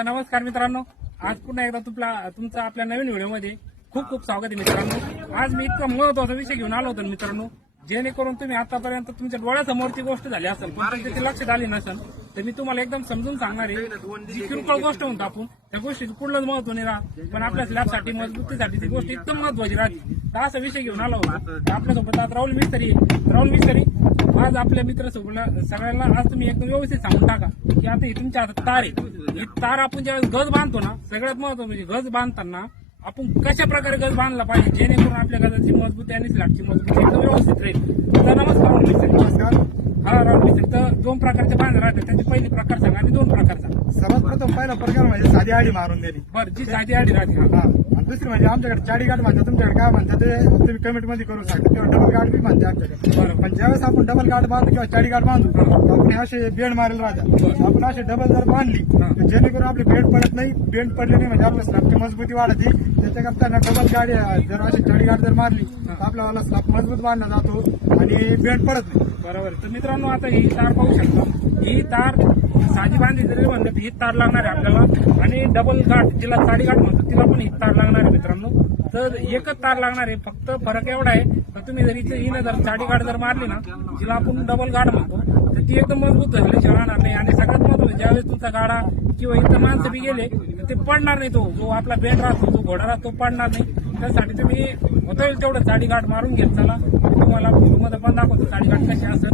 नमस्कार मित्रांनो, आज पुन्हा एकदा तुमचं आपल्या नवीन व्हिडिओमध्ये खूप खूप स्वागत आहे मित्रांनो. आज मी इतका महत्वाचा विषय घेऊन आलो होतो मित्रांनो, जेणेकरून तुम्ही आतापर्यंत तुमच्या डोळ्यासमोरची गोष्ट झाली असेल पण ते लक्षात आली नसेल तर मी तुम्हाला एकदम समजून सांगणार आहे. जी किरकोळ गोष्ट म्हणतो आपण त्या गोष्टीचं कुठलंच महत्व नाही राहत, पण आपल्या स्लॅबसाठी मजबूतीसाठी ती गोष्ट एकदम महत्वाची राहते. तर असा विषय घेऊन आलो होतो. आपल्यासोबत आज राहुल मिस्त्री आज आपल्या मित्रासोबत सगळ्यांना आज तुम्ही एकदम व्यवस्थित सांगून टाका की आता ही तुमच्या हातात तार आहे. ही तार आपण ज्यावेळेस गज बांधतो ना, सगळ्यात महत्व म्हणजे गज बांधताना आपण कशा प्रकारे गज बांधला पाहिजे जेणेकरून आपल्या गजाची मजबूती आणि स्लॅबची मजबूती एकदम व्यवस्थित राहील. तर नमस्कार. हा राहुल मिस्त्री, तर दोन प्रकारचे बांध राहतात, त्याचे पहिली प्रकार सांगा आणि दोन प्रकार सांगा. सर्वात प्रथम पहिला प्रकार म्हणजे साधी आडी मारून दिली. बरं, जी साधी आडी राहते. हा आणि दुसरी म्हणजे आमच्याकडे चाडी गाठ म्हणतात, तुमच्याकडे काय म्हणतात ते तुम्ही कमेंट मध्ये करू शकता, किंवा डबल गाठ बी म्हणते आमच्याकडे. बरोबर. पण ज्यावेळेस आपण डबल गाठ बांधतो किंवा चाडी गाठ बांधतो तर आपण असे बेंड मारेल राहतात. आपण असे डबल जर बांधली तर जेणेकरून आपली बेंड पडत नाही. बेंड पडले नाही म्हणजे आपल्या स्लॅबची मजबूती वाढते. त्याच्याकरता डबल गाडी जर अशी चाडी गाठ जर मारली तर आपल्याला स्लॅब मजबूत बांधला जातो आणि बेंड पडत नाही. बरोबर. तर मित्रांनो, आता ही तार पाहू शकता. ही तार साधी बांधली जरी म्हणलं तर ही तार लागणार आहे आपल्याला, आणि डबल गाठ जिला साडी गाठ म्हणतो तिला पण ही तार लागणार आहे मित्रांनो. तर एकच तार लागणार आहे, फक्त फरक एवढा आहे तर तुम्ही जर हिनं जर साडी गाठ जर मारली ना, जिला आपण डबल गाठ म्हणतो, तर ती एकदम मजबूत झाल्याशिवाय राहणार नाही. आणि सगळ्यात महत्त्वाचं, ज्यावेळेस तुमचा गाडा किंवा इथं माणसं बी गेले तर ते पडणार नाही. तो जो आपला बेंड राहतो, जो घोडा राहतो, तो पडणार नाही. त्यासाठी तुम्ही होता येईल तेवढं साडी गाठ मारून घेत चला. तुम्हाला मध्ये पण दाखवतो साडी गाठ कशी असेल.